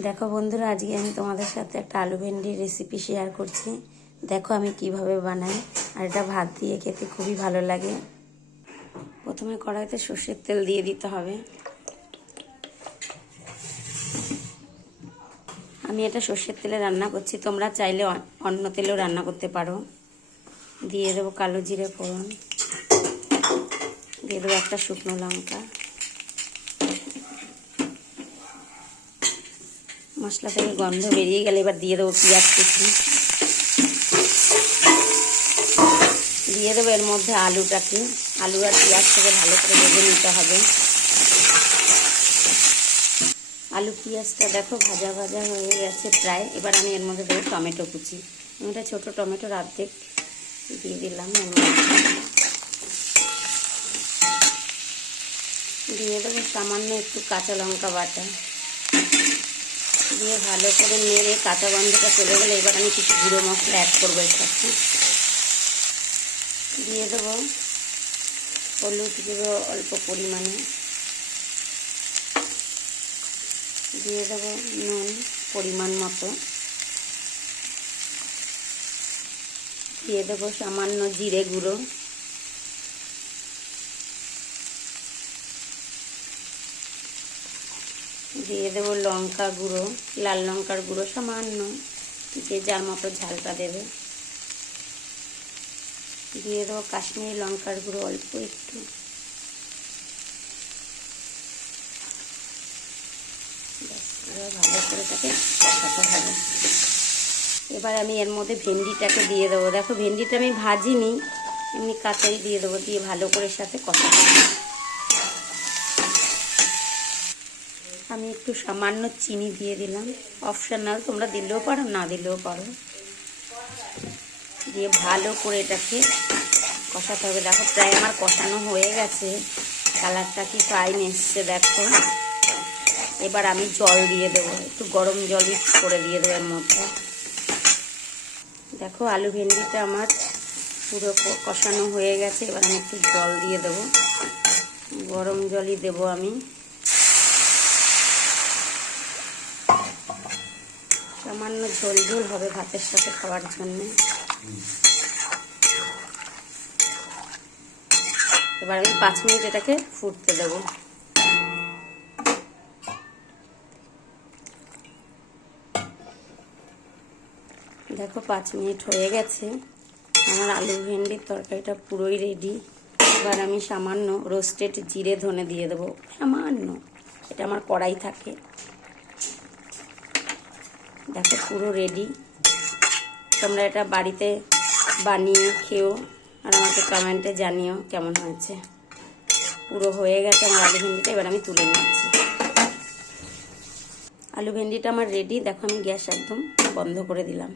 দেখো বন্ধুরা, আজকে আমি তোমাদের সাথে একটা আলু ভেন্ডির রেসিপি শেয়ার করছি। দেখো আমি কিভাবে বানাই, আর এটা ভাত দিয়ে খেতে খুবই ভালো লাগে। প্রথমে কড়াইতে সর্ষের তেল দিয়ে দিতে হবে। আমি এটা সর্ষের তেলে রান্না করছি, তোমরা চাইলে অন্য তেলেও রান্না করতে পারো। দিয়ে দেবো কালো জিরে ফোড়ন, দিয়ে দেবো একটা শুকনো লঙ্কা। মশলা থেকে গন্ধ বেরিয়ে গেলে এবার দিয়ে দেবো পেঁয়াজ কুচি, দিয়ে দেবো এর মধ্যে আলুটাকে। আলু আর পেঁয়াজটাকে ভালো করে ভেজে নিতে হবে। আলু পেঁয়াজটা দেখো ভাজা ভাজা হয়ে গেছে প্রায়। এবার আমি এর মধ্যে দেবো টমেটো কুচি। আমি এটা ছোটো টমেটোর অর্ধেক দিয়ে দিলাম। দিয়ে দেবো সামান্য একটু কাঁচা লঙ্কা বাটা, দিয়ে ভালো করে নেড়ে কাঁচা গন্ধটা চলে গেলে এবার আমি কিছু গুঁড়ো মশলা অ্যাড করবো এর সাথে। দিয়ে দেবো হলুদ গুঁড়ো অল্প পরিমাণে, দিয়ে দেবো নুন পরিমাণ মতো, দিয়ে দেবো সামান্য জিরে গুঁড়ো, দিয়ে দেবো লঙ্কা গুঁড়ো, লাল লঙ্কার গুঁড়ো সামান্য, যে যার মতো ঝালটা দেবে। দিয়ে দেবো কাশ্মীরি লঙ্কার গুঁড়ো অল্প একটু, ভালো করে তাকে কষাতে হবে। এবার আমি এর মধ্যে ভেন্ডিটাকে দিয়ে দেবো। দেখো ভেন্ডিটা আমি ভাজিনি, এমনি কাঁচাই দিয়ে দেবো। দিয়ে ভালো করে সাথে কষাতে হবে। আমি একটু সামান্য চিনি দিয়ে দিলাম, অপশনাল, তোমরা দিলেও পারো না দিলেও পারো। দিয়ে ভালো করে এটাকে কষাতে হবে। দেখো প্রায় আমার কষানো হয়ে গেছে, কালারটা কি ফাইন এসছে দেখো। এবার আমি জল দিয়ে দেবো, একটু গরম জল করে দিয়ে দেবো এর মধ্যে। দেখো আলু ভেন্ডিটা আমার পুরো কষানো হয়ে গেছে। এবার আমি একটু জল দিয়ে দেবো, গরম জলই দেবো আমি। সামান্য ঝোল ঝোল হবে ভাতের সাথে খাওয়ার জন্য। এবার আমি 5 মিনিট এটাকে ফুটতে দেবো। দেখো 5 মিনিট হয়ে গেছে, আমার আলু ভেন্ডির তরকারিটা পুরোই রেডি। এবার আমি সামান্য রোস্টেড জিরে ধনে দিয়ে দেবো, সামান্য, এটা আমার কড়াই থাকে। দেখো পুরো রেডি। তোমরা এটা বাড়িতে বানিয়ে খেও, আর আমাকে কমেন্টে জানিও কেমন হয়েছে। পুরো হয়ে গেছে আমার আলু ভেন্ডিটা, এবার আমি তুলে নিচ্ছি। আলু ভেন্ডিটা আমার রেডি। দেখো আমি গ্যাস একদম বন্ধ করে দিলাম।